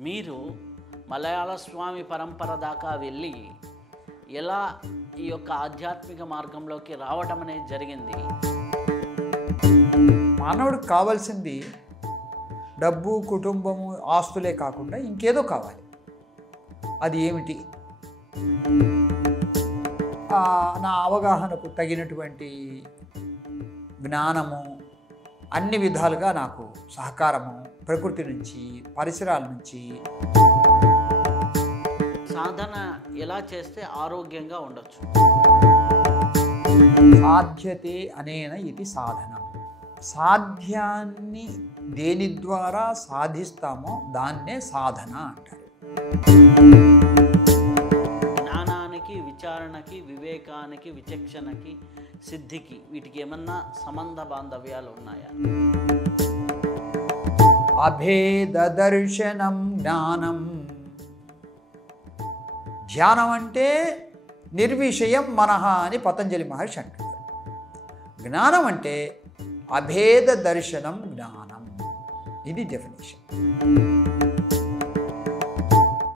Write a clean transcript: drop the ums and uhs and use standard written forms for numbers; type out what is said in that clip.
మీరు మలయాళ స్వామి పరంపర దాకా వెళ్ళి ఎలా ఈ యొక్క ఆధ్యాత్మిక మార్గంలోకి రావటం అనేది జరిగింది? మానవుడికి కావాల్సింది డబ్బు, కుటుంబము, ఆస్తులే కాకుండా ఇంకేదో కావాలి. అది ఏమిటి? నా అవగాహనకు తగినటువంటి జ్ఞానము, అన్ని విధాలుగా నాకు సహకారము ప్రకృతి నుంచి, పరిసరాల నుంచి. సాధన ఎలా చేస్తే ఆరోగ్యంగా ఉండొచ్చు? సాధ్యతే అనేన ఇది సాధనం. సాధ్యాన్ని దేని ద్వారా సాధిస్తామో దాన్నే సాధన అంటారు. జ్ఞానానికి, విచారణకి, వివేకానికి, విచక్షణకి, సిద్ధికి వీటికి ఏమన్నా సంబంధ బాంధవ్యాలు ఉన్నాయా? అభేద దర్శనం జ్ఞానం. ధ్యానం అంటే నిర్విషయం మనః అని పతంజలి మహర్షి అంటున్నారు. జ్ఞానం అంటే అభేద దర్శనం జ్ఞానం. ఇది డెఫినేషన్.